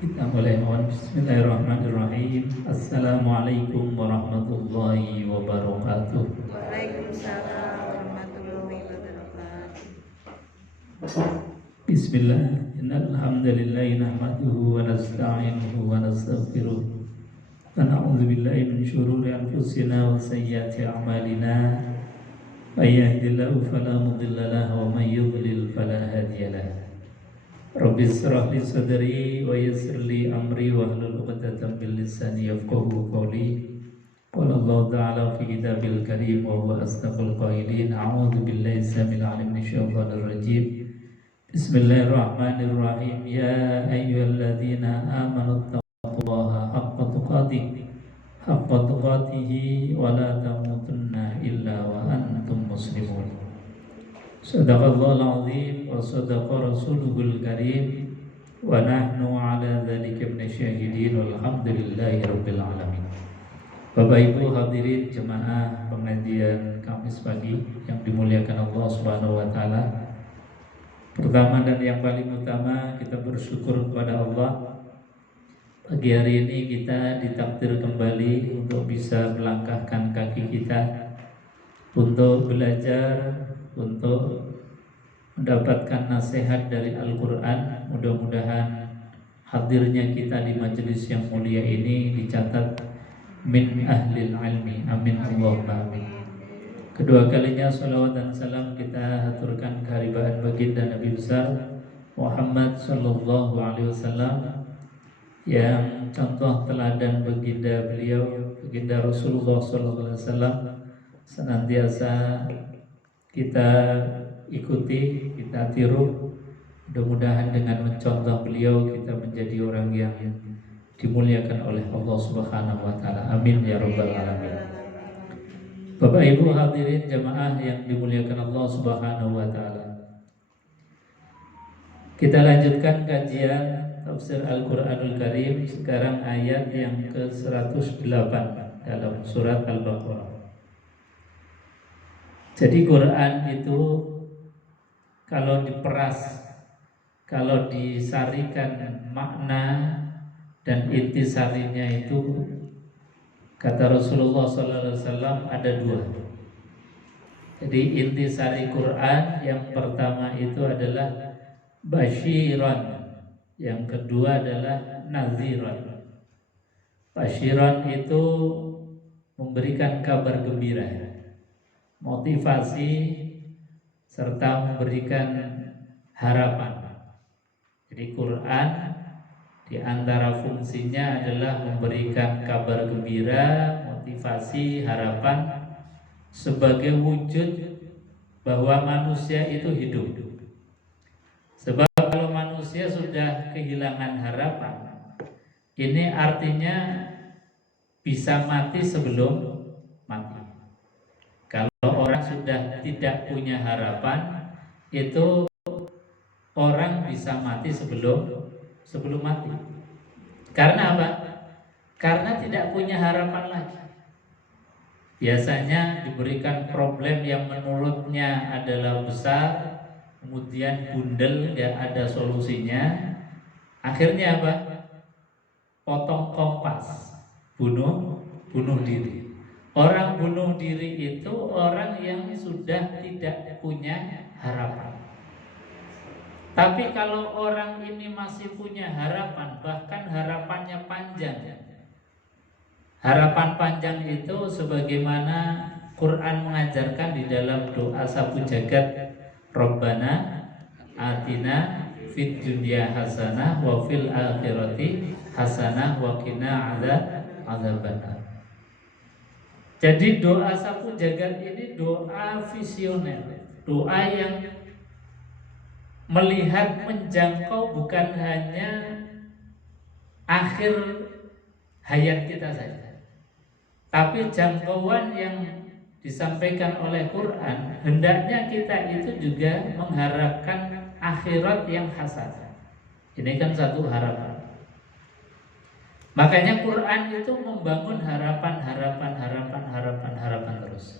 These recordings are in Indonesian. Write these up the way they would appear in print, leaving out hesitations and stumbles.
Kita mulai mohon Bismillahirrahmanirrahim. Assalamualaikum warahmatullahi wabarakatuh. Waalaikumsalam warahmatullahi wabarakatuh. Bismillah. Innal hamdalillah nahmaduhu wa nasta'inuhu wa nastaghfiruh. Wa na'udzu billahi min shururi anfusina wa sayyiati a'malina. May yahdihillahu fala mudilla lahu wa may yudlil fala hadiya lahu. Rabbi shrah li sadri wa yassir li amri wa hlul 'uqdatam min lisani yafqahu qawli. Qala Allah ta'ala fi kitabil karim wa huwa asdaqul qailin. A'udzu billahi samil 'alim minasyaitonir rajim. Bismillahirrahmanirrahim. Ya ayyuhalladzina amanu taqullaha haqqa tuqatih wa la tamutunna illa wa antum muslimun. Sadaqallahul azim wa sadaqa rasuluhul karim wa nahnu ala dzalika minasyahidin walhamdulillahi rabbil alamin. Bapak Ibu hadirin jemaah pengajian Kamis pagi yang dimuliakan Allah Subhanahu wa taala. Pertama dan yang paling utama, kita bersyukur kepada Allah. Pagi hari ini kita ditakdir kembali untuk bisa melangkahkan kaki kita untuk belajar, untuk mendapatkan nasihat dari Al-Quran. Mudah-mudahan hadirnya kita di majelis yang mulia ini dicatat min ahlil ilmi. Amin Allahumma amin. Kedua kalinya salawat dan salam kita haturkan keharibaan baginda Nabi besar Muhammad sallallahu alaihi wasallam, yang contoh teladan baginda beliau, baginda Rasulullah sallallahu alaihi wasallam senantiasa kita ikuti, kita tiru. Mudah-mudahan dengan mencontoh beliau kita menjadi orang yang dimuliakan oleh Allah Subhanahu wa taala. Amin ya rabbal alamin. Bapak Ibu hadirin jamaah yang dimuliakan Allah Subhanahu wa taala. Kita lanjutkan kajian tafsir Al-Qur'anul Karim, sekarang ayat yang ke-108 dalam surat Al-Baqarah. Jadi Quran itu kalau diperas, kalau disarikan makna dan intisarinya itu, kata Rasulullah SAW, ada dua. Jadi intisari Quran yang pertama itu adalah basyiran, yang kedua adalah naziran. Basyiran itu memberikan kabar gembira, motivasi, serta memberikan harapan. Jadi Quran di antara fungsinya adalah memberikan kabar gembira, motivasi, harapan, sebagai wujud bahwa manusia itu hidup. Sebab kalau manusia sudah kehilangan harapan, ini artinya bisa mati sebelum mati. Kalau orang sudah tidak punya harapan, itu orang bisa mati sebelum mati. Karena apa? Karena tidak punya harapan lagi. Biasanya diberikan problem yang menurutnya adalah besar, kemudian bundel, nggak ada solusinya. Akhirnya apa? Potong kompas, bunuh diri. Orang bunuh diri itu orang yang sudah tidak punya harapan. Tapi kalau orang ini masih punya harapan, bahkan harapannya panjang. Harapan panjang itu sebagaimana Quran mengajarkan di dalam doa sapu jagat, Rabbana atina fid dunya hasanah wa fil akhirati hasanah wa qina adzabannar. Jadi doa sapu jagat ini doa visioner, doa yang melihat menjangkau bukan hanya akhir hayat kita saja, tapi jangkauan yang disampaikan oleh Quran, hendaknya kita itu juga mengharapkan akhirat yang hasanah. Ini kan satu harapan. Makanya Quran itu membangun harapan terus.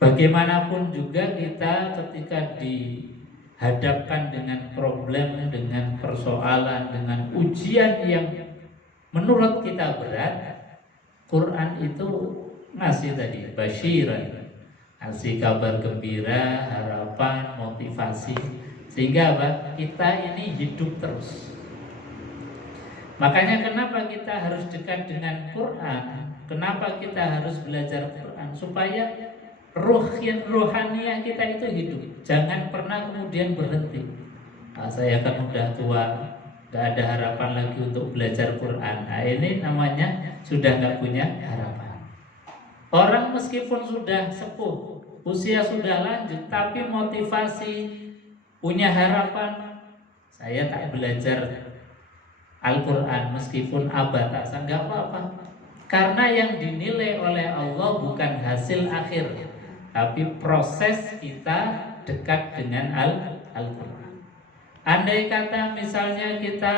Bagaimanapun juga kita ketika dihadapkan dengan problem, dengan persoalan, dengan ujian yang menurut kita berat, Quran itu ngasih tadi basyiran, ngasih kabar gembira, harapan, motivasi, sehingga apa? Kita ini hidup terus. Makanya kenapa kita harus dekat dengan Quran? Kenapa kita harus belajar Quran? Supaya rohaniah kita itu hidup. Jangan pernah kemudian berhenti. Saya kan udah tua, gak ada harapan lagi untuk belajar Quran. Nah, ini namanya sudah gak punya harapan. Orang meskipun sudah sepuh, usia sudah lanjut, tapi motivasi, punya harapan, saya tak belajar Al-Quran meskipun abad tak nggak apa-apa. Karena yang dinilai oleh Allah bukan hasil akhir, tapi proses kita dekat dengan Al-Quran. Andai kata misalnya kita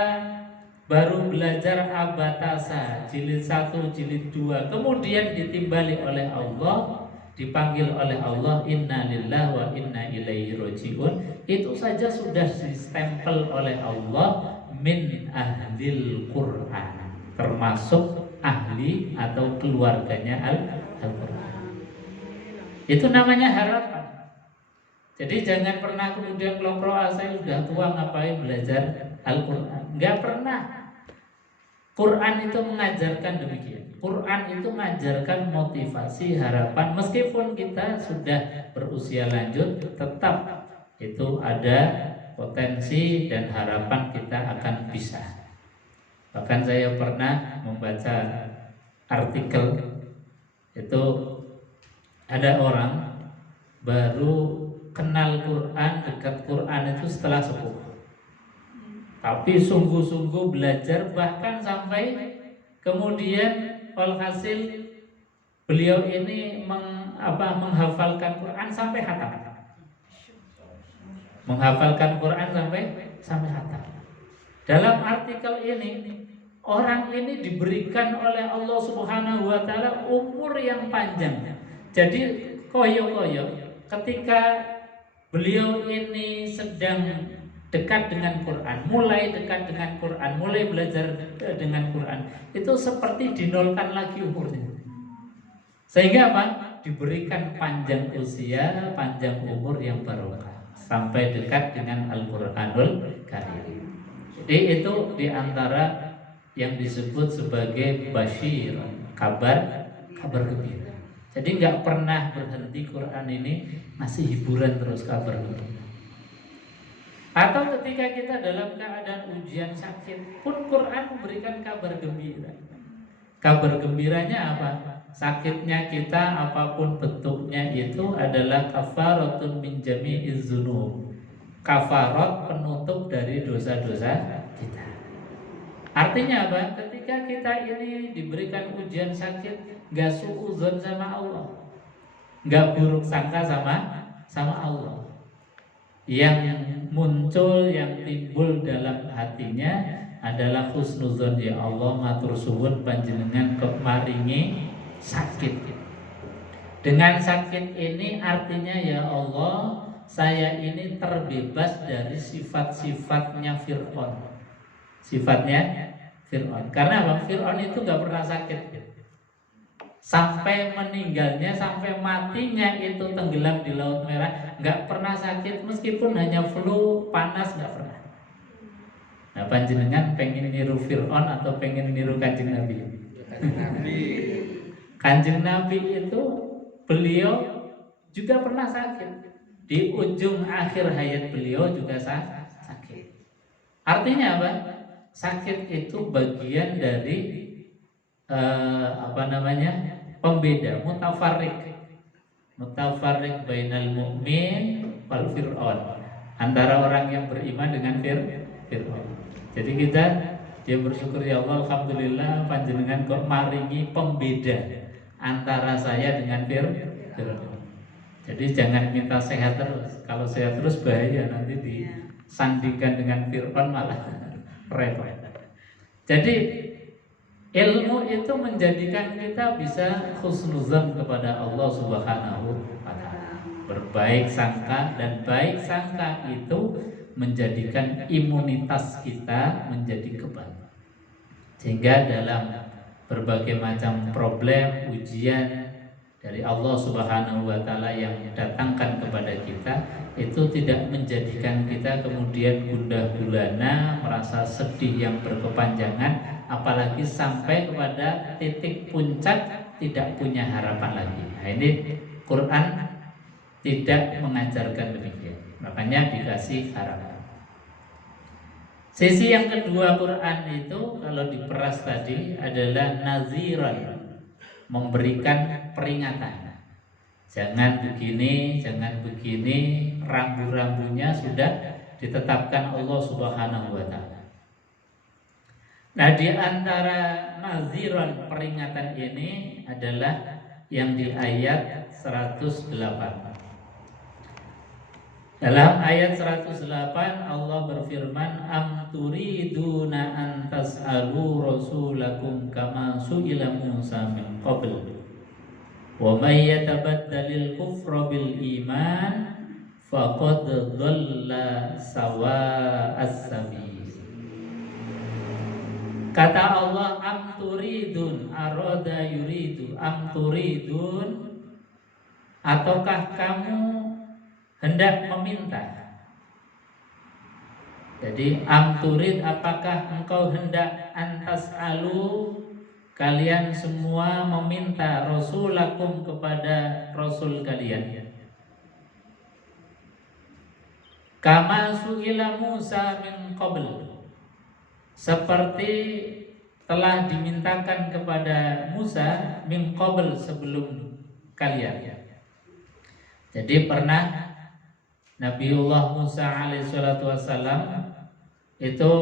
baru belajar abatasa jilid 1, jilid 2, kemudian ditimbali oleh Allah, dipanggil oleh Allah inna lillahi wa inna ilaihi rajiun, itu saja sudah distempel oleh Allah min ahlil Quran, termasuk ahli atau keluarganya Al-Quran. Itu namanya harapan. Jadi jangan pernah kemudian kelopro, saya sudah tua ngapain belajar Al-Quran. Enggak pernah. Quran itu mengajarkan demikian. Quran itu mengajarkan motivasi, harapan. Meskipun kita sudah berusia lanjut, tetap itu ada potensi dan harapan kita akan bisa. Bahkan saya pernah membaca artikel itu, ada orang baru kenal Quran, dekat Quran itu setelah sepuh, tapi sungguh-sungguh belajar, bahkan sampai kemudian walhasil beliau ini menghafalkan Quran sampai khatam. Menghafalkan Quran sampai khatam. Dalam artikel ini, orang ini diberikan oleh Allah Subhanahu wa taala umur yang panjang. Jadi koyo-koyo ketika beliau ini sedang dekat dengan Quran, mulai dekat dengan Quran, mulai belajar dengan Quran, itu seperti dinolkan lagi umurnya. Sehingga apa? Diberikan panjang usia, panjang umur yang barokah, sampai dekat dengan Al-Quranul Karim. Jadi itu diantara yang disebut sebagai basyir, kabar gembira. Jadi nggak pernah berhenti Quran ini, masih hiburan terus, kabar gembira. Atau ketika kita dalam keadaan ujian sakit pun Quran memberikan kabar gembira. Kabar gembiranya apa? Sakitnya kita apapun bentuknya itu adalah kafaratun min jami'iz dzunub. Kafarat, penutup dari dosa-dosa kita. Artinya apa? Ketika kita ini diberikan ujian sakit, gak suudzon sama Allah, gak buruk sangka sama Allah. Yang muncul, yang timbul dalam hatinya adalah husnuzon, ya Allah matur suwun panjenengan kok maringi sakit. Dengan sakit ini artinya ya Allah, saya ini terbebas dari sifat-sifatnya Fir'aun. Sifatnya Fir'aun. Karena apa? Fir'aun itu gak pernah sakit. Sampai meninggalnya, sampai matinya itu tenggelam di Laut Merah, gak pernah sakit, meskipun hanya flu, panas, gak pernah. Nah, panjenengan pengen niru Fir'aun atau pengen niru Kanjeng Nabi? Kanjeng Nabi itu beliau juga pernah sakit. Di ujung akhir hayat beliau juga sakit. Artinya apa? Sakit itu bagian dari pembeda, mutafarriq bainal mu'min wal fir'aun, antara orang yang beriman dengan Fir'aun. Jadi dia bersyukur, ya Allah alhamdulillah panjenengan kok maringi pembeda antara saya dengan Fir'aun. Jadi jangan minta sehat terus. Kalau sehat terus bahaya, nanti disandingkan dengan Fir'aun malah repot. Jadi ilmu itu menjadikan kita bisa husnuzan kepada Allah Subhanahu wa ta'ala, berbaik sangka, dan baik sangka itu menjadikan imunitas kita menjadi kebal. Sehingga dalam berbagai macam problem, ujian dari Allah Subhanahu wa taala yang datangkan kepada kita, itu tidak menjadikan kita kemudian gundah gulana, merasa sedih yang berkepanjangan, apalagi sampai kepada titik puncak tidak punya harapan lagi. Nah, ini Quran tidak mengajarkan demikian. Makanya dikasih harapan. Sisi yang kedua Quran itu kalau diperas tadi adalah naziran, memberikan peringatan. Jangan begini, jangan begini, rambu-rambunya sudah ditetapkan Allah Subhanahu wa taala. Nah, di antara naziran peringatan ini adalah yang di ayat 108. Dalam ayat 108 Allah berfirman, am turiduna an tas'alu rasulakum kama su'ila Musa min qabl wa may yatabaddalil kufra bil iman faqad dhalla sawa'as sabil. Kata Allah, am turidun, arada yuridu, am turidun, ataukah kamu hendak meminta. Jadi amturid, apakah engkau hendak antas alu, kalian semua meminta rasulakum kepada rasul kalian. Kama su'ila Musa min qabl, seperti telah dimintakan kepada Musa min qabl, sebelum kalian. Jadi pernah Nabiullah Musa alaihissalatu wassalam itu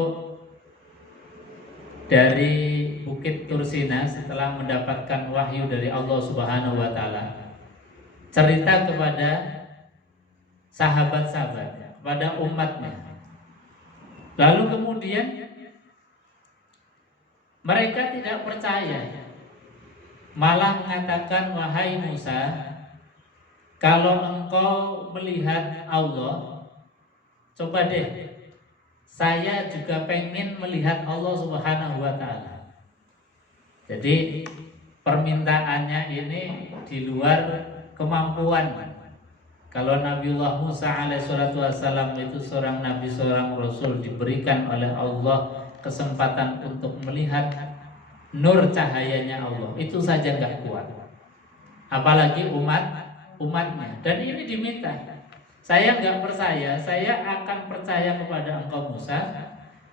dari Bukit Tursina setelah mendapatkan wahyu dari Allah Subhanahu wa taala, cerita kepada sahabat-sahabatnya, kepada umatnya. Lalu kemudian mereka tidak percaya, malah mengatakan, wahai Musa, kalau engkau melihat Allah, coba deh, saya juga pengen melihat Allah Subhanahu wa taala. Jadi permintaannya ini di luar kemampuan. Kalau Nabiullah Musa alaihissalatu wassalam itu seorang nabi, seorang rasul, diberikan oleh Allah kesempatan untuk melihat nur cahayanya Allah, itu saja nggak kuat. Apalagi umatnya. Dan ini diminta, saya nggak percaya, saya akan percaya kepada engkau Musa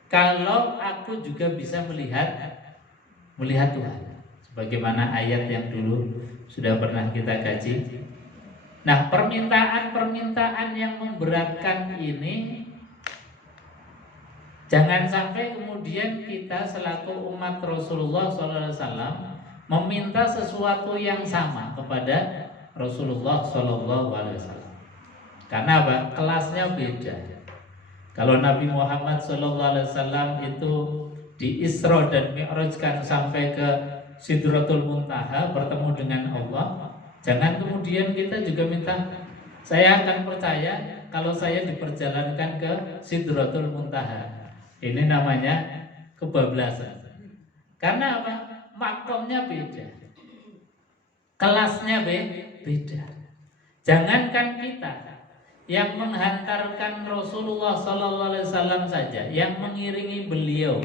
kalau aku juga bisa melihat Tuhan, sebagaimana ayat yang dulu sudah pernah kita kaji. Nah, permintaan yang memberatkan ini jangan sampai kemudian kita selaku umat Rasulullah SAW meminta sesuatu yang sama kepada Rasulullah SAW. Karena apa? Kelasnya beda. Kalau Nabi Muhammad SAW itu di Isra dan Mi'rajkan sampai ke Sidratul Muntaha, bertemu dengan Allah, jangan kemudian kita juga minta, saya akan percaya kalau saya diperjalankan ke Sidratul Muntaha. Ini namanya kebablasan. Karena apa? Makomnya beda, kelasnya beda. Jangankan kita yang menghantarkan Rasulullah SAW saja, yang mengiringi beliau,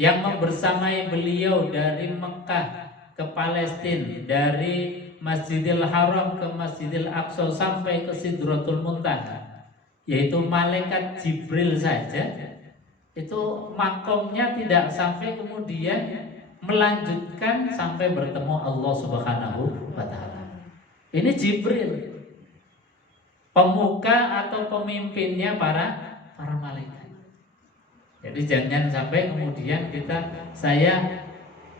yang membersamai beliau dari Mekah ke Palestina, dari Masjidil Haram ke Masjidil Aqsa sampai ke Sidratul Muntaha, yaitu malaikat Jibril saja, itu makomnya tidak sampai kemudian melanjutkan sampai bertemu Allah Subhanahu wa taala. Ini Jibril, pemuka atau pemimpinnya para malaikat. Jadi jangan sampai kemudian saya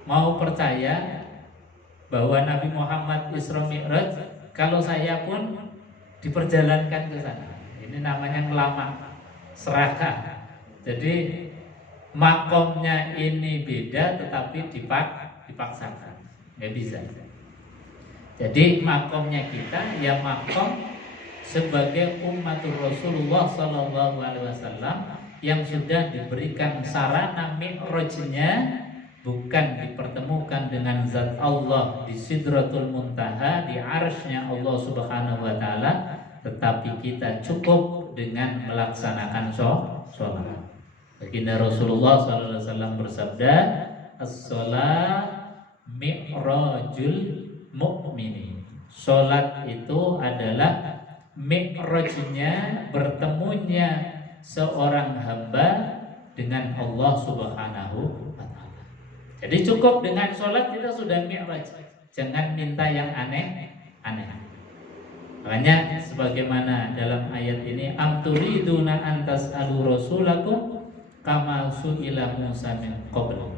mau percaya bahwa Nabi Muhammad Isra Mi'raj kalau saya pun diperjalankan ke sana. Ini namanya ngelama, serakah. Jadi makomnya ini beda tetapi dipaksakan, nggak bisa. Jadi makomnya kita ya makom sebagai umatul Rasulullah Sallallahu Alaihi Wasallam yang sudah diberikan sarana mi'rajnya, bukan dipertemukan dengan zat Allah di Sidratul Muntaha, di arsy-Nya Allah Subhanahu Wa Taala, tetapi kita cukup dengan melaksanakan sholat. Baginda Rasulullah Sallallahu Alaihi Wasallam bersabda, as-sholat mi'rajul mu'minin. Sholat itu adalah mi'rajnya, bertemunya seorang hamba dengan Allah Subhanahu wa Ta'ala. Jadi cukup dengan sholat kita sudah mi'raj. Jangan minta yang aneh-aneh. Makanya sebagaimana dalam ayat ini, am turiduna an tas'alu rasulakum kama su'ila Musa min qabl.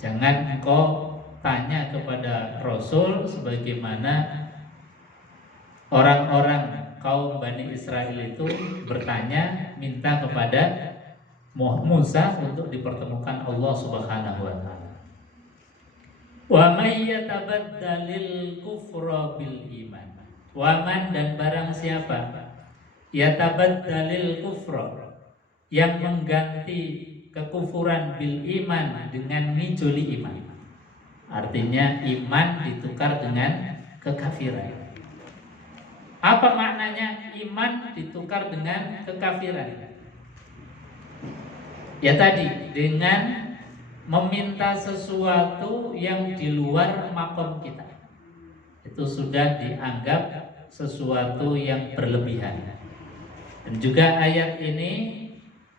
Jangan engkau tanya kepada Rasul sebagaimana orang-orang kaum Bani Israel itu bertanya, minta kepada Musa untuk dipertemukan Allah Subhanahu wa Ta'ala. Wa may yatabaddalil kufra bil iman. Waman, dan barang siapa yatabaddalil kufra, yang mengganti kekufuran bil iman dengan mijoli iman. Artinya iman ditukar dengan kekafiran. Apa maknanya iman ditukar dengan kekafiran? Ya tadi, dengan meminta sesuatu yang di luar makom kita, itu sudah dianggap sesuatu yang berlebihan. Dan juga ayat ini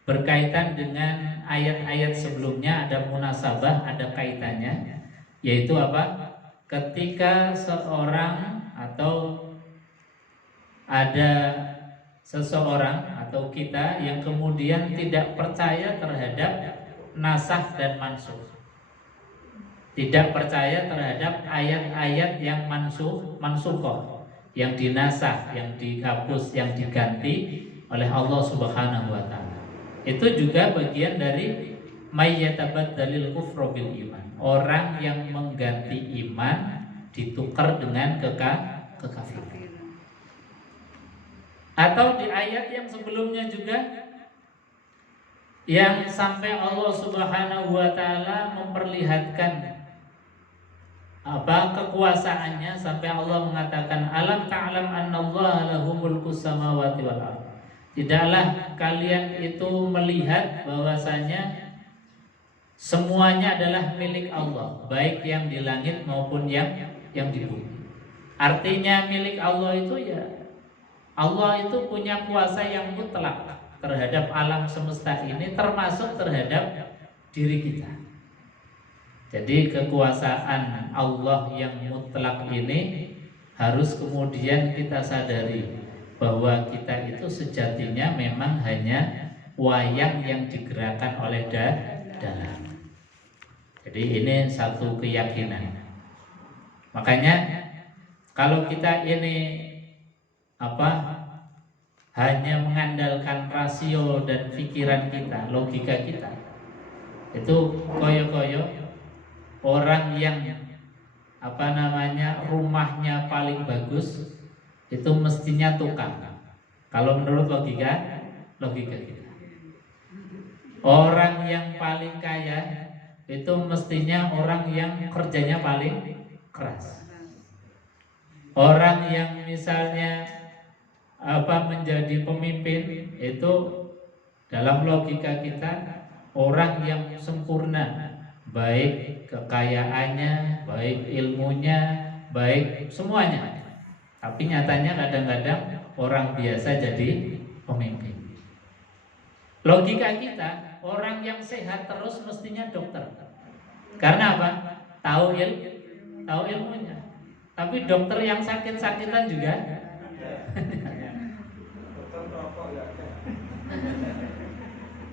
berkaitan dengan ayat-ayat sebelumnya, ada munasabah, ada kaitannya, yaitu apa? Ketika seorang atau ada seseorang atau kita yang kemudian tidak percaya terhadap nasakh dan mansukh, tidak percaya terhadap ayat-ayat yang mansukhoh, yang dinasakh, yang dihapus, yang diganti oleh Allah Subhanahu wa Ta'ala. Itu juga bagian dari mayyatabaddalil kufra bil iman, orang yang mengganti iman ditukar dengan kekafiran. Atau di ayat yang sebelumnya juga, yang sampai Allah Subhanahu wa Ta'ala memperlihatkan kekuasaannya, sampai Allah mengatakan, alam ta'lam annallaha lahu mulkus samawati wal ardh. Tidaklah kalian itu melihat bahwasanya semuanya adalah milik Allah, baik yang di langit maupun yang di bumi. Artinya milik Allah itu ya, Allah itu punya kuasa yang mutlak terhadap alam semesta ini, termasuk terhadap diri kita. Jadi kekuasaan Allah yang mutlak ini harus kemudian kita sadari bahwa kita itu sejatinya memang hanya wayang yang digerakkan oleh dalam. Jadi ini satu keyakinan. Makanya kalau kita ini hanya mengandalkan rasio dan pikiran kita, logika kita, itu koyo-koyo orang yang rumahnya paling bagus itu mestinya tukang. Kalau menurut logika kita, orang yang paling kaya itu mestinya orang yang kerjanya paling keras. Orang yang misalnya menjadi pemimpin itu dalam logika kita orang yang sempurna, baik kekayaannya, baik ilmunya, baik semuanya. Tapi nyatanya kadang-kadang orang biasa jadi pemimpin. Logika kita, orang yang sehat terus mestinya dokter. Karena apa? Tahu ilmunya. Tapi dokter yang sakit-sakitan juga.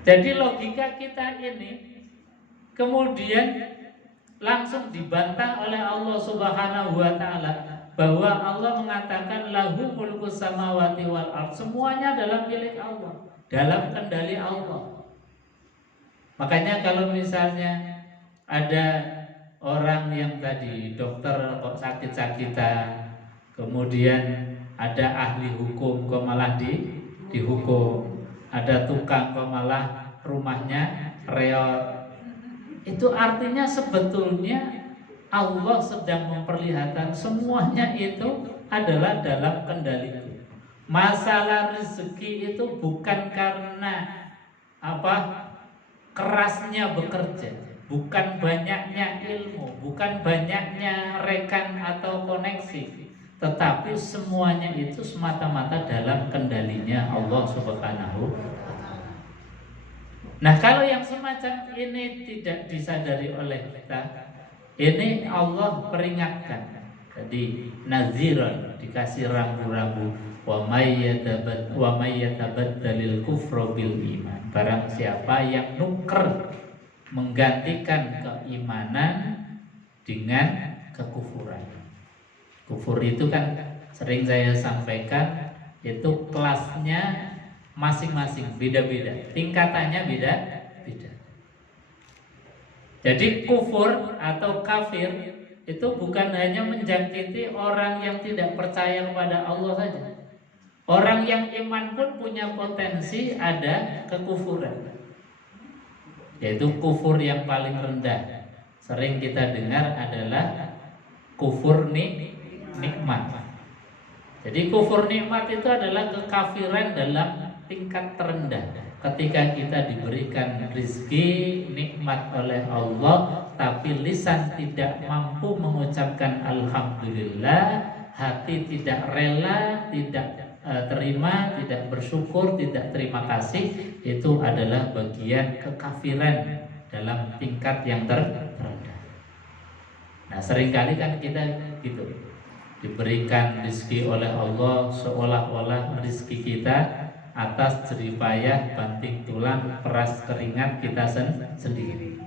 Jadi logika kita ini kemudian langsung dibantah oleh Allah Subhanahu wa Ta'ala, bahwa Allah mengatakan lahu mulkus samawati wal ardh, semuanya adalah milik Allah, dalam kendali Allah. Makanya kalau misalnya ada orang yang tadi dokter kok sakit-sakitan, kemudian ada ahli hukum kok malah dihukum, ada tukang kok malah rumahnya reot. Itu artinya sebetulnya Allah sedang memperlihatkan semuanya itu adalah dalam kendaliku. Masalah rezeki itu bukan karena kerasnya bekerja, bukan banyaknya ilmu, bukan banyaknya rekan atau koneksi, tetapi semuanya itu semata-mata dalam kendalinya Allah Subhanahu wa Ta'ala. Nah, kalau yang semacam ini tidak disadari oleh kita, ini Allah peringatkan. Jadi naziran, dikasih rambu-rambu, wa may yatabaddalil kufra bil iman. Barang siapa yang nuker, menggantikan keimanan dengan kekufuran. Kufur itu kan sering saya sampaikan, itu kelasnya masing-masing, beda-beda, tingkatannya beda-beda. Jadi kufur atau kafir itu bukan hanya menjangkiti orang yang tidak percaya kepada Allah saja. Orang yang iman pun punya potensi ada kekufuran, yaitu kufur yang paling rendah. Sering kita dengar adalah kufur nikmat. Jadi kufur nikmat itu adalah kekafiran dalam tingkat terendah. Ketika kita diberikan rezeki nikmat oleh Allah, tapi lisan tidak mampu mengucapkan alhamdulillah, hati tidak rela, tidak terima, tidak bersyukur, tidak terima kasih, itu adalah bagian kekafiran dalam tingkat yang terendah. Nah, seringkali kan kita gitu, diberikan rezeki oleh Allah seolah-olah rezeki kita atas jeripayah banting tulang peras keringat kita sendiri.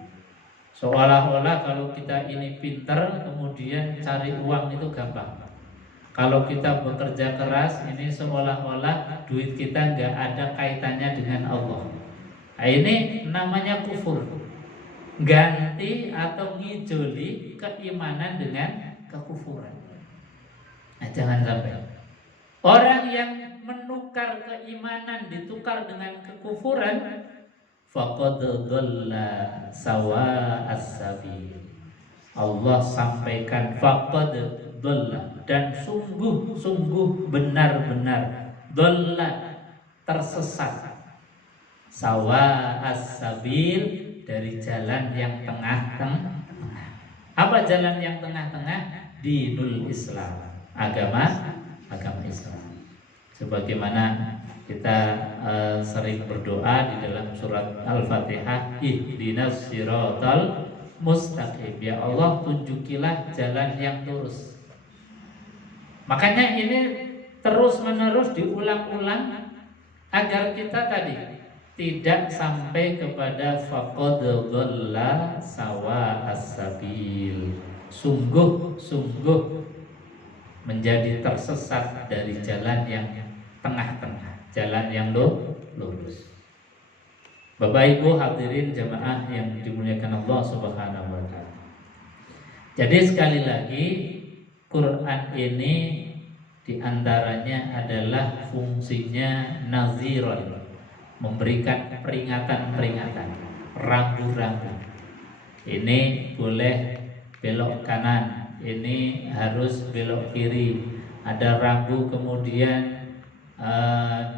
Seolah-olah kalau kita ini pinter, kemudian cari uang itu gampang. Kalau kita bekerja keras, ini seolah-olah duit kita nggak ada kaitannya dengan Allah. Nah, ini namanya kufur. Ganti atau ngijoli keimanan dengan kekufuran. Nah, jangan sampai orang yang menukar keimanan ditukar dengan kekufuran, faqad dhalla sawa as-sabil. Allah sampaikan faqad dhalla, dan sungguh benar-benar dhalla, tersesat, sawa as-sabil, dari jalan yang tengah-tengah. Apa jalan yang tengah-tengah? Dinul Islam, agama Islam. Sebagaimana kita sering berdoa di dalam surat Al-Fatihah, ihdinas siratal mustaqim, ya Allah tunjukilah jalan yang lurus. Makanya ini terus-menerus diulang-ulang agar kita tadi tidak sampai kepada faqad dhalla sawa as-sabil, sungguh menjadi tersesat dari jalan yang tengah-tengah, jalan yang lurus. Bapak Ibu hadirin jamaah yang dimuliakan Allah Subhanahu wa Ta'ala. Jadi sekali lagi, Quran ini diantaranya adalah fungsinya naziron, memberikan peringatan-peringatan, rambu-rambu. Ini boleh belok kanan, ini harus belok kiri. Ada rambu kemudian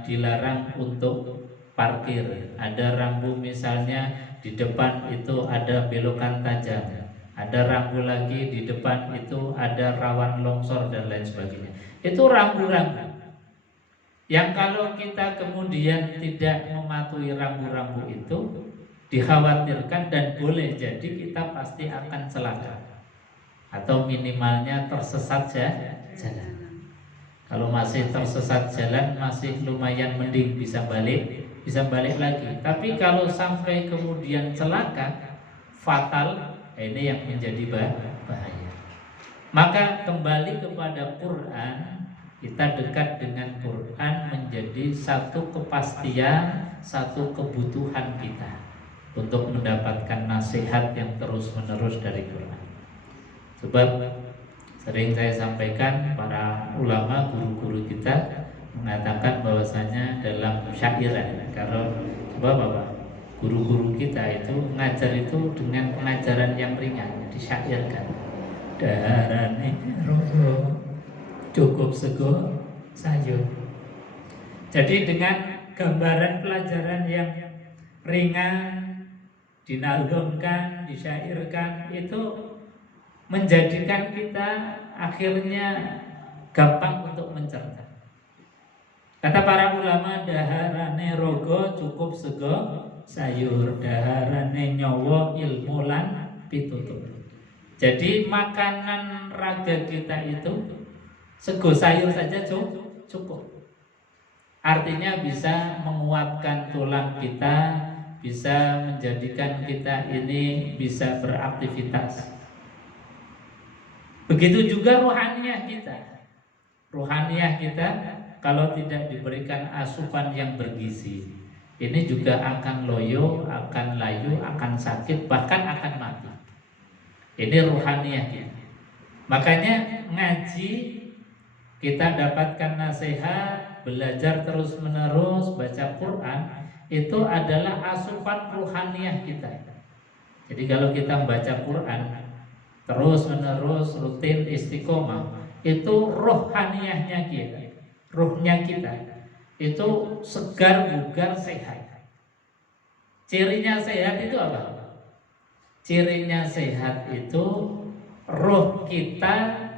dilarang untuk parkir. Ada rambu misalnya di depan itu ada belokan tajam. Ada rambu lagi di depan itu ada rawan longsor dan lain sebagainya. Itu rambu-rambu yang kalau kita kemudian tidak mematuhi rambu-rambu itu, dikhawatirkan dan boleh jadi kita pasti akan celaka atau minimalnya tersesat jalan. Kalau masih tersesat jalan masih lumayan mending, bisa balik lagi. Tapi kalau sampai kemudian celaka, fatal, ini yang menjadi bahaya. Maka kembali kepada Quran, kita dekat dengan Quran menjadi satu kepastian, satu kebutuhan kita untuk mendapatkan nasihat yang terus-menerus dari Quran. Sebab Sering saya sampaikan, para ulama, guru-guru kita mengatakan bahwasanya dalam syairan, kalau coba Bapak, guru-guru kita itu ngajar itu dengan pengajaran yang ringan, disyairkan. Daharane rogo cukup sego sayur. Jadi dengan gambaran pelajaran yang ringan, dinalgomkan, disyairkan, itu menjadikan kita akhirnya gampang untuk mencerna. Kata para ulama, daharane rogo cukup sego sayur, daharane nyawa ilmu lan pitutur. Jadi makanan raga kita itu sego sayur saja cukup. Artinya bisa menguatkan tulang kita, bisa menjadikan kita ini bisa beraktivitas. Begitu juga rohaniah kita. Rohaniah kita kalau tidak diberikan asupan yang bergizi, ini juga akan loyo, akan layu, akan sakit, bahkan akan mati. Ini rohaniah kita. Makanya ngaji, kita dapatkan nasihat, belajar terus menerus, baca Quran, itu adalah asupan rohaniah kita. Jadi kalau kita membaca Quran terus menerus, rutin, istiqomah, itu rohaniahnya kita, ruhnya kita itu segar, bugar, sehat. Cirinya sehat itu apa? Cirinya sehat itu roh kita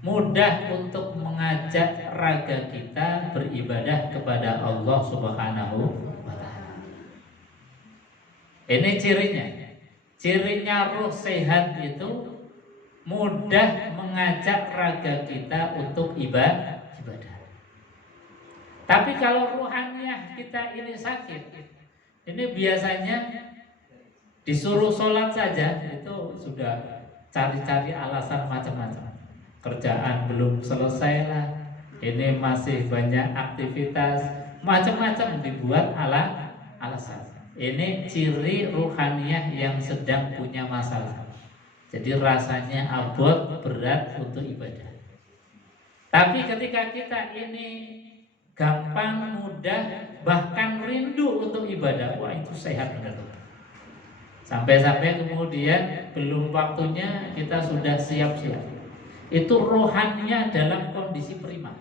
mudah untuk mengajak raga kita beribadah kepada Allah Subhanahu wa Ta'ala. Ini cirinya. Cirinya roh sehat itu mudah mengajak raga kita untuk ibadah. Tapi kalau rohaniah kita ini sakit, ini biasanya disuruh sholat saja itu sudah cari-cari alasan macam-macam. Kerjaan belum selesai lah, ini masih banyak aktivitas, macam-macam dibuat alasan. Ini ciri rohaniah yang sedang punya masalah. Jadi rasanya abot, berat untuk ibadah. Tapi ketika kita ini gampang, mudah, bahkan rindu untuk ibadah, wah itu sehat benar. Sampai-sampai kemudian belum waktunya kita sudah siap-siap. Itu rohaninya dalam kondisi prima.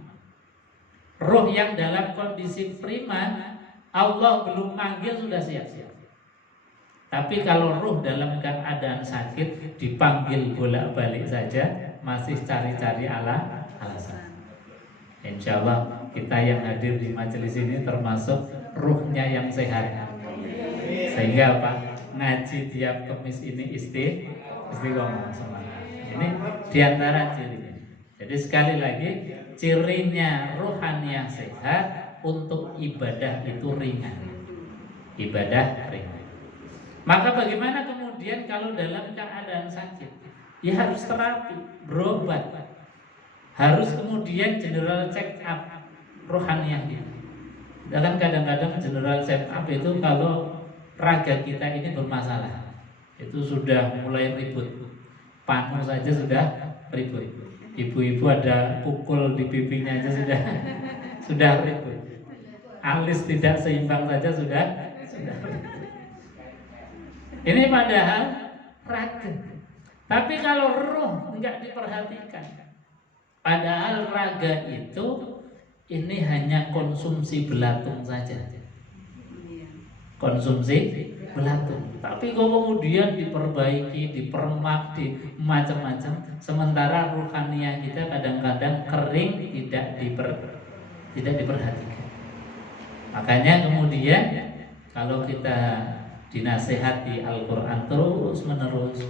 Roh yang dalam kondisi prima, Allah belum manggil sudah siap-siap. Tapi kalau roh dalam keadaan sakit, dipanggil bolak-balik saja, masih cari-cari alasan. Insya Allah kita yang hadir di majelis ini termasuk ruhnya yang sehat. Sehingga apa? Ngaji tiap Kamis ini istiqomah semangat. Ini diantara cirinya. Jadi sekali lagi, cirinya rohaniah sehat, untuk ibadah itu ringan. Ibadah ringan. Maka bagaimana kemudian kalau dalam keadaan sakit? Ya harus terapi, berobat. Harus kemudian general check up rohaniah kita. Dan kadang-kadang general check up itu kalau raga kita ini bermasalah, itu sudah mulai ribut. Panu saja sudah ribut. Ibu-ibu ada pukul di pipinya aja sudah ribut. Alis tidak seimbang saja sudah ribut. Ini padahal raga. Tapi kalau roh enggak diperhatikan, padahal raga itu ini hanya konsumsi belatung saja. Konsumsi belatung. Tapi kalau kemudian diperbaiki, dipermak, di macam-macam, sementara rohaniah kita kadang-kadang kering, tidak diperhatikan. Makanya kemudian kalau kita dinasehati Al-Quran terus menerus,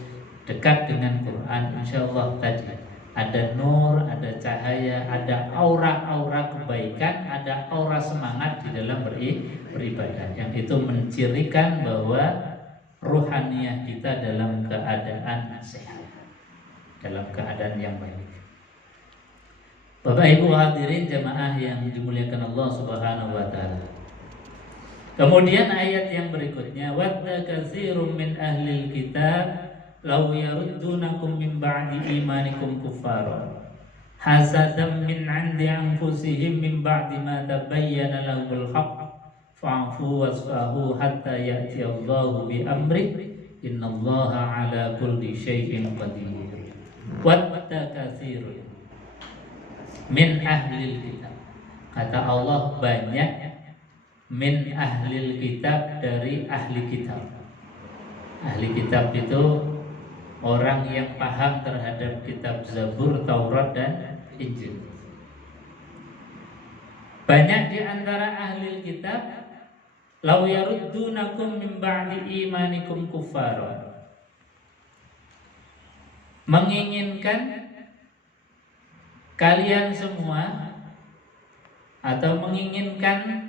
dekat dengan Quran, insya Allah tadi ada nur, ada cahaya, ada aura-aura kebaikan, ada aura semangat di dalam beribadah, yang itu mencirikan bahwa rohaniah kita dalam keadaan sehat, dalam keadaan yang baik. Bapak Ibu hadirin jamaah yang dimuliakan Allah Subhanahu wa Ta'ala. Kemudian ayat yang berikutnya, wadda katsirun min ahlil kitab law yaruddunakum min ba'di imanikum kuffara hasadam min 'indi anfusihim min ba'di ma tabayyana lahumul haqq fa'fu wasfahu hatta ya'ti Allahu bi amri innallaha 'ala kulli syai'in qadir. Wadda katsirun min ahlil kitab. Kata Allah, banyak min ahlil kitab, dari ahli kitab. Ahli kitab itu orang yang paham terhadap kitab Zabur, Taurat, dan Injil. Banyak di antara ahli kitab law yaruddunakum min ba'di imanikum kuffara, menginginkan kalian semua, atau menginginkan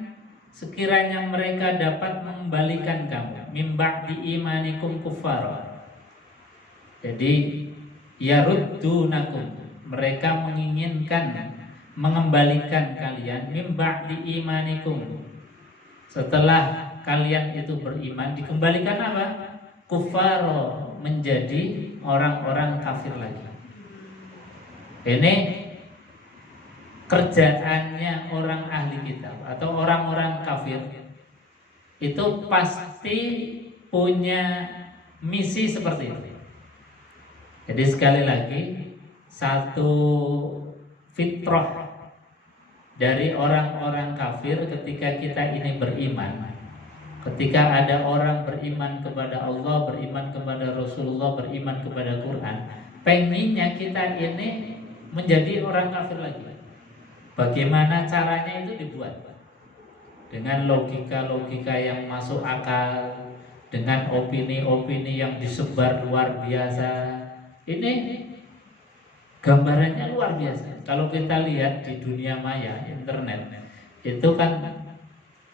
sekiranya mereka dapat mengembalikan kamu min ba'di imanikum kuffara. Jadi yaruddunakum, mereka menginginkan mengembalikan kalian min ba'di imanikum, setelah kalian itu beriman, dikembalikan apa? Kuffara, menjadi orang-orang kafir lagi. Ini kerjaannya orang ahli kitab atau orang-orang kafir, itu pasti punya misi seperti itu. Jadi sekali lagi, satu fitrah dari orang-orang kafir ketika kita ini beriman, ketika ada orang beriman kepada Allah, beriman kepada Rasulullah, beriman kepada Quran, pengennya kita ini menjadi orang kafir lagi. Bagaimana caranya itu dibuat? Dengan logika-logika yang masuk akal, dengan opini-opini yang disebar luar biasa. Ini gambarannya luar biasa. Kalau kita lihat di dunia maya, internet, itu kan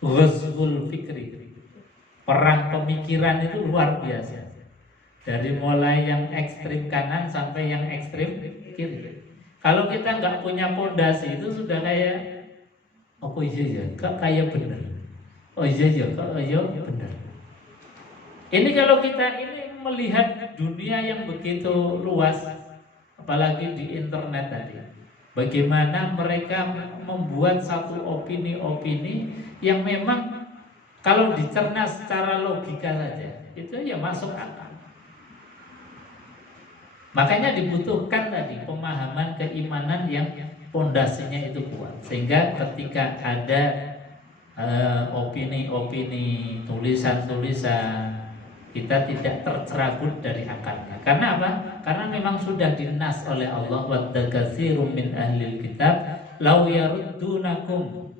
ghazwul fikri, perang pemikiran itu luar biasa. Dari mulai yang ekstrim kanan sampai yang ekstrim kiri. Kalau kita nggak punya pondasi itu sudah kayak oh iya ya, kayak benar. Oh iya ya, benar. Ini kalau kita ini melihat dunia yang begitu luas, apalagi di internet tadi, bagaimana mereka membuat satu opini-opini yang memang kalau dicerna secara logika saja itu ya masuk akal. Makanya dibutuhkan tadi pemahaman keimanan yang pondasinya itu kuat, sehingga ketika ada opini-opini, tulisan-tulisan, kita tidak tercerabut dari akarnya. Karena apa? Karena memang sudah dinas oleh Allah, wadda katsirun min ahlil kitab law yaruddunakum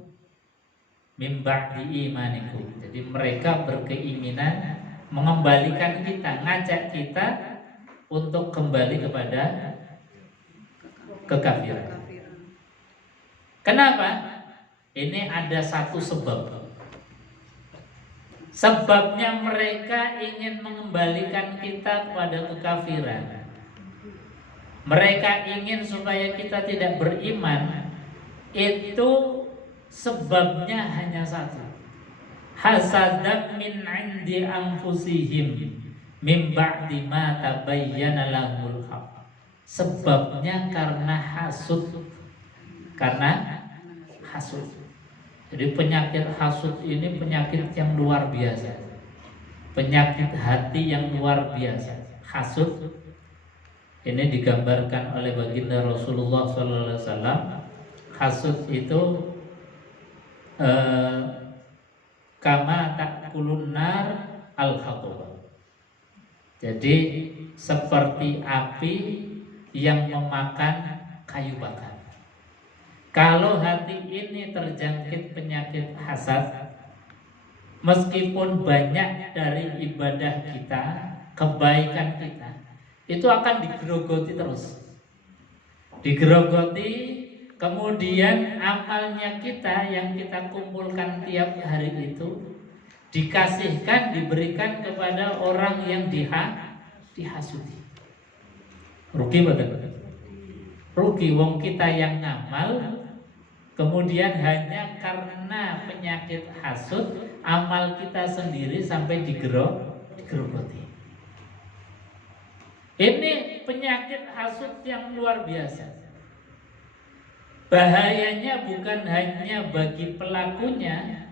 min ba'di imanikum. Jadi mereka berkeinginan mengembalikan kita, ngajak kita untuk kembali kepada kekafiran. Kenapa? Ini ada satu sebab. Sebabnya mereka ingin mengembalikan kita kepada kekafiran. Mereka ingin supaya kita tidak beriman. Itu sebabnya hanya satu. Hasadan min 'indi anfusihim min ba'di ma tabayyana lahumul haqq. Sebabnya karena hasud. Karena hasud. Jadi penyakit hasud ini penyakit yang luar biasa. Penyakit hati yang luar biasa. Hasud ini digambarkan oleh baginda Rasulullah SAW. Hasud itu kama takulun nar al-hatab. Jadi seperti api yang memakan kayu bakar. Kalau hati ini terjangkit penyakit hasad, meskipun banyak dari ibadah kita, kebaikan kita, itu akan digerogoti terus. Digerogoti, kemudian amalnya kita yang kita kumpulkan tiap hari itu dikasihkan, diberikan kepada orang yang dihasudi. Rugi betul. Rugi wong kita yang ngamal, kemudian hanya karena penyakit hasud, amal kita sendiri sampai digerogoti. Ini penyakit hasud yang luar biasa. Bahayanya bukan hanya bagi pelakunya,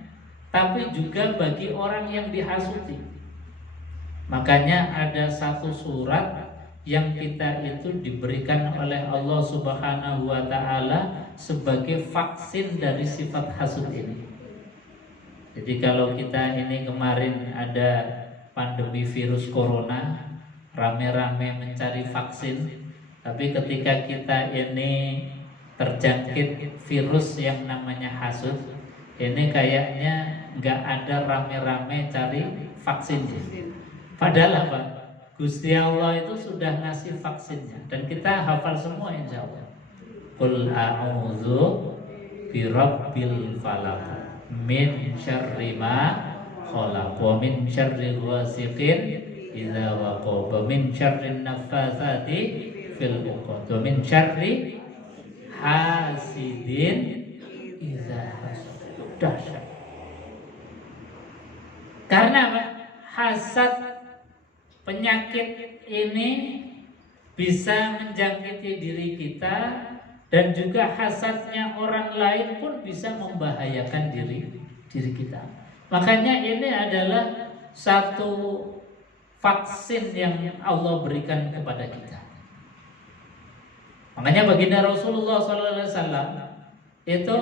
tapi juga bagi orang yang dihasuti. Makanya ada satu surat yang kita itu diberikan oleh Allah Subhanahu wa Ta'ala sebagai vaksin dari sifat hasud ini. Jadi kalau kita ini kemarin ada pandemi virus corona, rame-rame mencari vaksin, tapi ketika kita ini terjangkit virus yang namanya hasud, ini kayaknya nggak ada rame-rame cari vaksinnya. Padahal apa? Gusti Allah itu sudah ngasih vaksinnya dan kita hafal semua insya Allah. Qul a'udzu birabbil falaq min syarri ma khalaq wa min syarri ghasiqin idza waqa wa min syarri naffatsati fil 'uqad wa min syarri hasidin idza hasad. Dahsyat. Karena apa? Hasad, penyakit ini bisa menjangkiti diri kita, dan juga hasadnya orang lain pun bisa membahayakan diri kita. Makanya ini adalah satu vaksin yang Allah berikan kepada kita. Makanya baginda Rasulullah SAW itu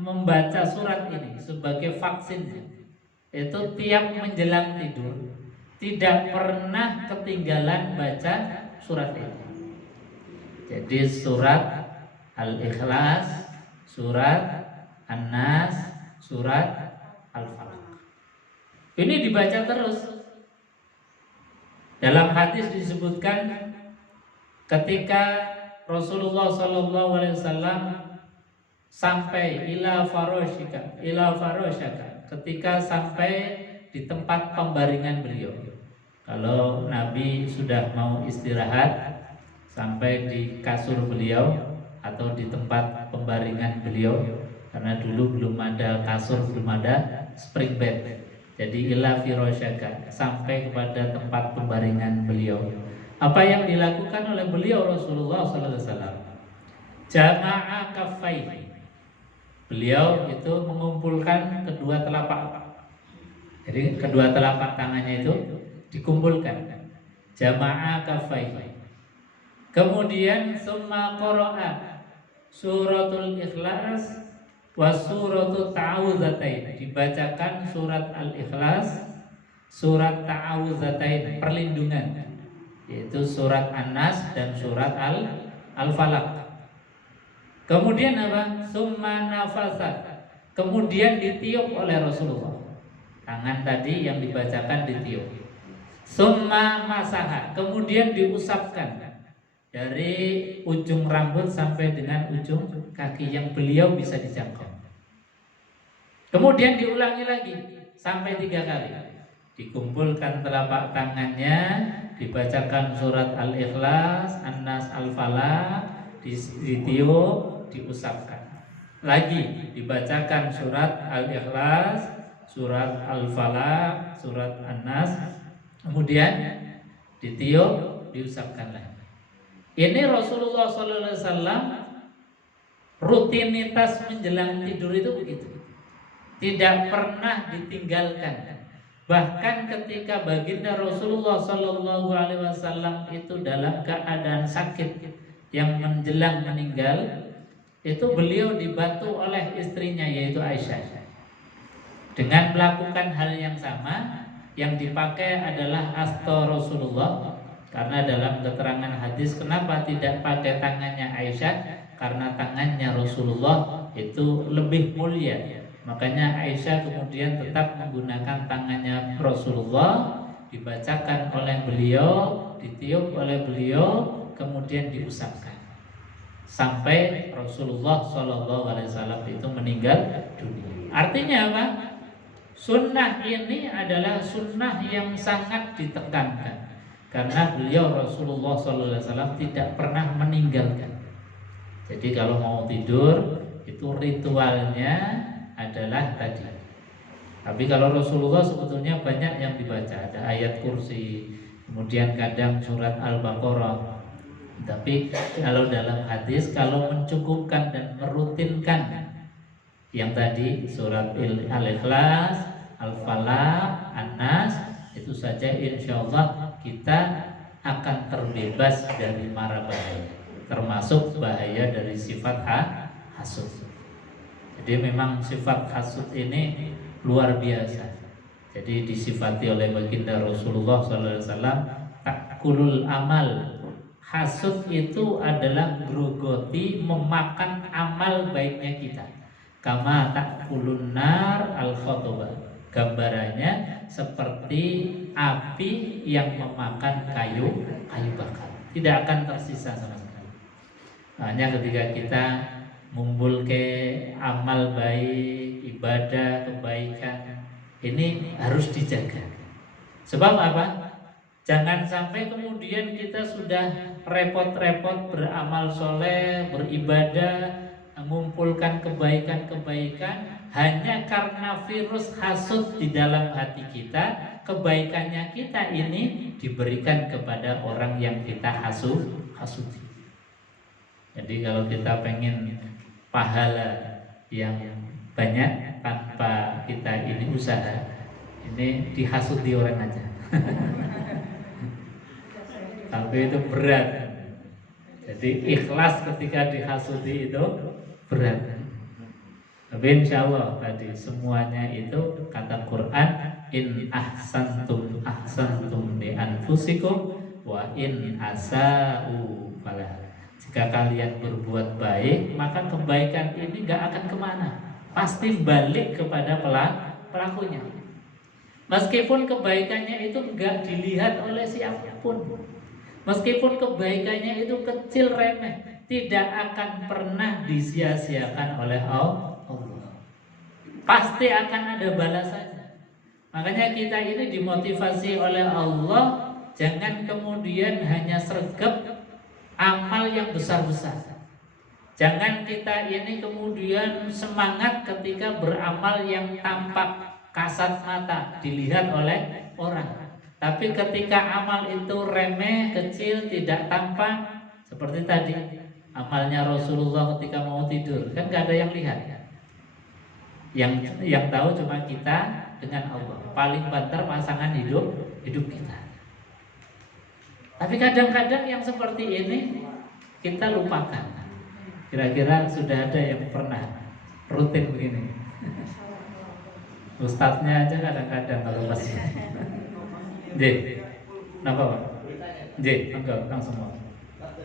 membaca surat ini sebagai vaksinnya. Itu tiap menjelang tidur tidak pernah ketinggalan baca surat ini. Jadi surat Al-Ikhlas, surat An-Nas, surat Al-Falaq. Ini dibaca terus. Dalam hadis disebutkan ketika Rasulullah SAW sampai ila farosyaka, ketika sampai di tempat pembaringan beliau. Kalau Nabi sudah mau istirahat sampai di kasur beliau atau di tempat pembaringan beliau, karena dulu belum ada kasur, belum ada spring bed. Jadi ila firosyaka, sampai kepada tempat pembaringan beliau. Apa yang dilakukan oleh beliau Rasulullah SAW? Jama'a kaffaihi. Beliau itu mengumpulkan kedua telapak. Jadi kedua telapak tangannya itu dikumpulkan. Jama'a kaffaihi. Kemudian summa qara'a suratul Ikhlas wa suratul Ta'awudzatain. Dibacakan surat Al-Ikhlas, surat Ta'awudzatain, perlindungan, yaitu surat An-Nas dan surat Al-Falaq. Kemudian apa? Summa nafasa. Kemudian ditiup oleh Rasulullah. Tangan tadi yang dibacakan ditiup. Summa masaha. Kemudian diusapkan dari ujung rambut sampai dengan ujung kaki yang beliau bisa dijangkau. Kemudian diulangi lagi sampai 3 kali. Dikumpulkan telapak tangannya, dibacakan surat Al-Ikhlas, An-Nas, Al-Falaq, ditiup, diusapkan. Lagi dibacakan surat Al-Ikhlas, surat Al-Falaq, surat An-Nas, kemudian ditiup, diusapkan lagi. Ini Rasulullah SAW rutinitas menjelang tidur itu begitu, tidak pernah ditinggalkan. Bahkan ketika baginda Rasulullah SAW itu dalam keadaan sakit yang menjelang meninggal, itu beliau dibantu oleh istrinya yaitu Aisyah dengan melakukan hal yang sama. Yang dipakai adalah asta Rasulullah, karena dalam keterangan hadis kenapa tidak pakai tangannya Aisyah, karena tangannya Rasulullah itu lebih mulia. Makanya Aisyah kemudian tetap menggunakan tangannya Rasulullah, dibacakan oleh beliau, ditiup oleh beliau, kemudian diusapkan sampai Rasulullah SAW itu meninggal dunia. Artinya apa? Sunnah ini adalah sunnah yang sangat ditekankan, karena beliau Rasulullah SAW tidak pernah meninggalkan. Jadi kalau mau tidur itu ritualnya adalah tadi. Tapi kalau Rasulullah sebetulnya banyak yang dibaca. Ada ayat kursi, kemudian kadang surat Al-Baqarah. Tapi kalau dalam hadis, kalau mencukupkan dan merutinkan yang tadi surat Al-Ikhlas, Al-Falaq, An-Nas, itu saja insya Allah kita akan terbebas dari mara bahaya, termasuk bahaya dari sifat hasud. Jadi memang sifat hasud ini luar biasa. Jadi disifati oleh baginda Rasulullah SAW, takulul amal. Hasud itu adalah grogoti, memakan amal baiknya kita. Kama takulun nar al khotobah. Gambarannya seperti api yang memakan kayu bakar. Tidak akan tersisa sama sekali. Hanya ketika kita ngumpul ke amal baik, ibadah, kebaikan, ini harus dijaga. Sebab apa? Jangan sampai kemudian kita sudah repot-repot beramal soleh, beribadah, mengumpulkan kebaikan-kebaikan, hanya karena virus hasud di dalam hati kita, kebaikannya kita ini diberikan kepada orang yang kita hasudi. Jadi kalau kita pengen pahala yang banyak tanpa kita ini usaha, ini dihasudi orang aja. Tapi itu berat. Jadi ikhlas ketika dihasudi itu berat. Tapi insya Allah tadi semuanya itu kata Quran, in ahsantum ahsantum li anfusikum wa in asa'u falah. Jika kalian berbuat baik, maka kebaikan ini gak akan kemana, pasti balik kepada pelakunya. Meskipun kebaikannya itu gak dilihat oleh siapapun, meskipun kebaikannya itu kecil remeh, tidak akan pernah disia-siakan oleh Allah. Pasti akan ada balasannya. Makanya kita ini dimotivasi oleh Allah, jangan kemudian hanya sregep amal yang besar-besar. Jangan kita ini kemudian semangat ketika beramal yang tampak kasat mata dilihat oleh orang. Tapi ketika amal itu remeh, kecil, tidak tampak, seperti tadi amalnya Rasulullah ketika mau tidur, kan gak ada yang lihat. Yang tahu cuma kita dengan Allah. Paling banter pasangan hidup kita. Tapi kadang-kadang yang seperti ini kita lupakan. Kira-kira sudah ada yang pernah rutin begini? Ustadznya aja kadang-kadang kalau masih. J, kenapa Pak? J, enggak, langsung Pak.